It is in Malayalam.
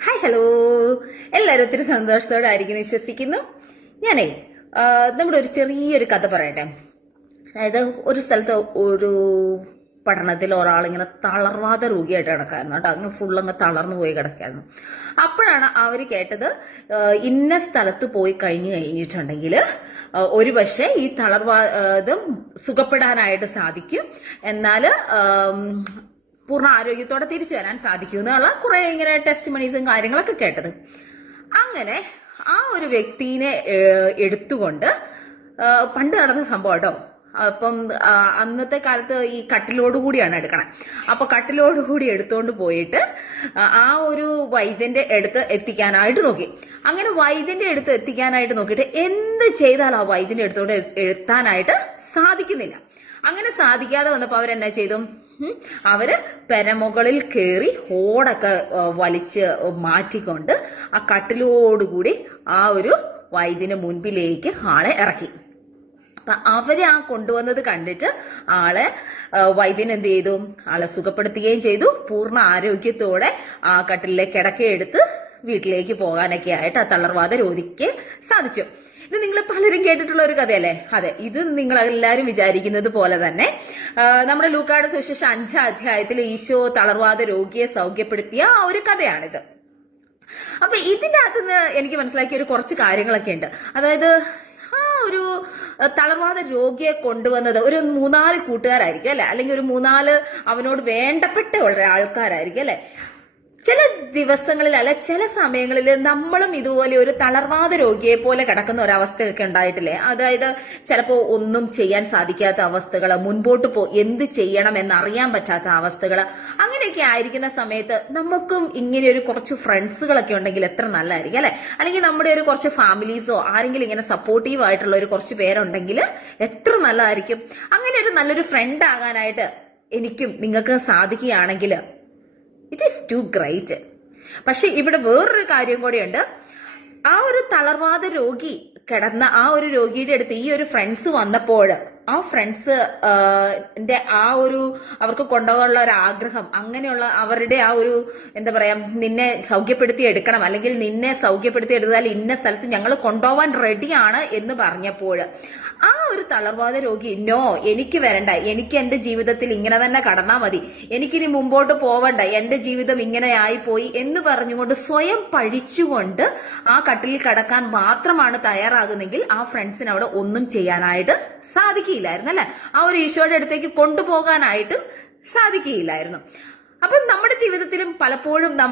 ഹായ് ഹലോ, എല്ലാവരും ഒത്തിരി സന്തോഷത്തോടെ ആയിരിക്കും വിശ്വസിക്കുന്നു. ഞാനേ നമ്മുടെ ഒരു ചെറിയൊരു കഥ പറയട്ടെ. അതായത് ഒരു സ്ഥലത്ത് ഒരു പഠനത്തിൽ ഒരാളിങ്ങനെ തളർവാദ രോഗിയായിട്ട് കിടക്കായിരുന്നു കേട്ടോ. അങ്ങ് ഫുള്ളങ്ങ് തളർന്നു പോയി കിടക്കായിരുന്നു. അപ്പോഴാണ് അവർ കേട്ടത്, ഇന്ന സ്ഥലത്ത് പോയി കഴിഞ്ഞിട്ടുണ്ടെങ്കിൽ ഒരു പക്ഷേ ഈ തളർവാദം സുഖപ്പെടാനായിട്ട് സാധിക്കും, എന്നാൽ പൂർണ്ണ ആരോഗ്യത്തോടെ തിരിച്ചു വരാൻ സാധിക്കും എന്നുള്ള കുറെ ഇങ്ങനെ ടെസ്റ്റ് മണീസും കാര്യങ്ങളൊക്കെ കേട്ടത്. അങ്ങനെ ആ ഒരു വ്യക്തിനെ എടുത്തുകൊണ്ട് പണ്ട് നടന്ന സംഭവം കേട്ടോ. അപ്പം അന്നത്തെ കാലത്ത് ഈ കട്ടിലോടുകൂടിയാണ് എടുക്കണേ. അപ്പൊ കട്ടിലോടുകൂടി എടുത്തോണ്ട് പോയിട്ട് ആ ഒരു വൈദ്യന്റെ അടുത്ത് എത്തിക്കാനായിട്ട് നോക്കി. അങ്ങനെ വൈദ്യന്റെ അടുത്ത് എത്തിക്കാനായിട്ട് നോക്കിയിട്ട് എന്ത് ചെയ്താൽ ആ വൈദ്യന്റെ അടുത്തോട്ട് എത്താനായിട്ട് സാധിക്കുന്നില്ല. അങ്ങനെ സാധിക്കാതെ വന്നപ്പോ അവരെന്നാ ചെയ്തു, അവര് പെരമുകളിൽ കയറി ഓടൊക്കെ വലിച്ച് മാറ്റിക്കൊണ്ട് ആ കട്ടിലോടുകൂടി ആ ഒരു വൈദ്യന് മുൻപിലേക്ക് ആളെ ഇറക്കി. അപ്പൊ അവര് ആ കൊണ്ടുവന്നത് കണ്ടിട്ട് വൈദ്യൻ എന്ത് ചെയ്തു, ആളെ സുഖപ്പെടുത്തുകയും ചെയ്തു. പൂർണ്ണ ആരോഗ്യത്തോടെ ആ കട്ടിലെ കിടക്കയെടുത്ത് വീട്ടിലേക്ക് പോകാനൊക്കെ ആയിട്ട് ആ തളർവാദ രോഗിക്ക് സാധിച്ചു. ഇത് നിങ്ങൾ പലരും കേട്ടിട്ടുള്ള ഒരു കഥയല്ലേ? അതെ, ഇത് നിങ്ങൾ എല്ലാവരും വിചാരിക്കുന്നത് പോലെ തന്നെ നമ്മുടെ ലൂക്കായുടെ സുവിശേഷം 5-ാം അധ്യായത്തിൽ ഈശോ തളർവാദ രോഗിയെ സൗഖ്യപ്പെടുത്തിയ ആ ഒരു കഥയാണിത്. അപ്പൊ ഇതിന്റെ അകത്തുനിന്ന് എനിക്ക് മനസ്സിലാക്കിയ ഒരു കുറച്ച് കാര്യങ്ങളൊക്കെ ഉണ്ട്. അതായത് ആ ഒരു തളർവാദ രോഗിയെ കൊണ്ടുവന്നത് ഒരു 3-4 കൂട്ടുകാരായിരിക്കും അല്ലെ, അല്ലെങ്കിൽ ഒരു 3-4 അവനോട് വേണ്ടപ്പെട്ട ആൾക്കാരായിരിക്കും അല്ലെ. ചില ദിവസങ്ങളിൽ അല്ലെ ചില സമയങ്ങളിൽ നമ്മളും ഇതുപോലെ ഒരു തളർവാദ രോഗിയെ പോലെ കിടക്കുന്ന ഒരവസ്ഥയൊക്കെ ഉണ്ടായിട്ടില്ലേ? അതായത് ചിലപ്പോ ഒന്നും ചെയ്യാൻ സാധിക്കാത്ത അവസ്ഥകള്, മുൻപോട്ട് എന്ത് ചെയ്യണം എന്നറിയാൻ പറ്റാത്ത അവസ്ഥകള്, അങ്ങനെയൊക്കെ ആയിരിക്കുന്ന സമയത്ത് നമുക്കും ഇങ്ങനെ ഒരു കുറച്ച് ഫ്രണ്ട്സുകളൊക്കെ ഉണ്ടെങ്കിൽ എത്ര നല്ലതായിരിക്കും അല്ലെ. അല്ലെങ്കിൽ നമ്മുടെ ഒരു കുറച്ച് ഫാമിലീസോ ആരെങ്കിലും ഇങ്ങനെ സപ്പോർട്ടീവ് ആയിട്ടുള്ള ഒരു കുറച്ച് പേരുണ്ടെങ്കിൽ എത്ര നല്ലതായിരിക്കും. അങ്ങനെ ഒരു നല്ലൊരു ഫ്രണ്ട് ആകാനായിട്ട് എനിക്കും നിങ്ങൾക്ക് സാധിക്കുകയാണെങ്കിൽ ഇറ്റ് ഈസ് ടു ഗ്രേറ്റ്. പക്ഷെ ഇവിടെ വേറൊരു കാര്യം കൂടെയുണ്ട്. ആ ഒരു തളർവാദ രോഗി കിടന്ന ആ ഒരു രോഗിയുടെ അടുത്ത് ഈ ഒരു ഫ്രണ്ട്സ് വന്നപ്പോൾ ആ ഫ്രണ്ട്സ് ആ ഒരു അവർക്ക് കൊണ്ടുപോകാനുള്ള ഒരു ആഗ്രഹം, അങ്ങനെയുള്ള അവരുടെ ആ ഒരു എന്താ പറയാ, നിന്നെ സൗഖ്യപ്പെടുത്തി എടുക്കണം, അല്ലെങ്കിൽ നിന്നെ സൗഖ്യപ്പെടുത്തി എടുത്താൽ ഇന്ന സ്ഥലത്ത് ഞങ്ങൾ കൊണ്ടുപോകാൻ റെഡിയാണ് എന്ന് പറഞ്ഞപ്പോൾ ആ ഒരു തളർവാദ രോഗി നോ, എനിക്ക് വരണ്ട, എനിക്ക് എന്റെ ജീവിതത്തിൽ ഇങ്ങനെ തന്നെ കടന്നാ മതി, എനിക്കിനി മുമ്പോട്ട് പോവണ്ട, എന്റെ ജീവിതം ഇങ്ങനെ ആയിപ്പോയി എന്ന് പറഞ്ഞുകൊണ്ട് സ്വയം പഴിച്ചുകൊണ്ട് ആ കട്ടിലിൽ കിടക്കാൻ മാത്രമാണ് തയ്യാറാകുന്നെങ്കിൽ ആ ഫ്രണ്ട്സിന് അവിടെ ഒന്നും ചെയ്യാനായിട്ട് സാധിക്കില്ലായിരുന്നു അല്ലെ. ആ ഒരു ഈശോയുടെ അടുത്തേക്ക് കൊണ്ടുപോകാനായിട്ട് സാധിക്കുകയില്ലായിരുന്നു. അപ്പൊ നമ്മുടെ ജീവിതത്തിലും പലപ്പോഴും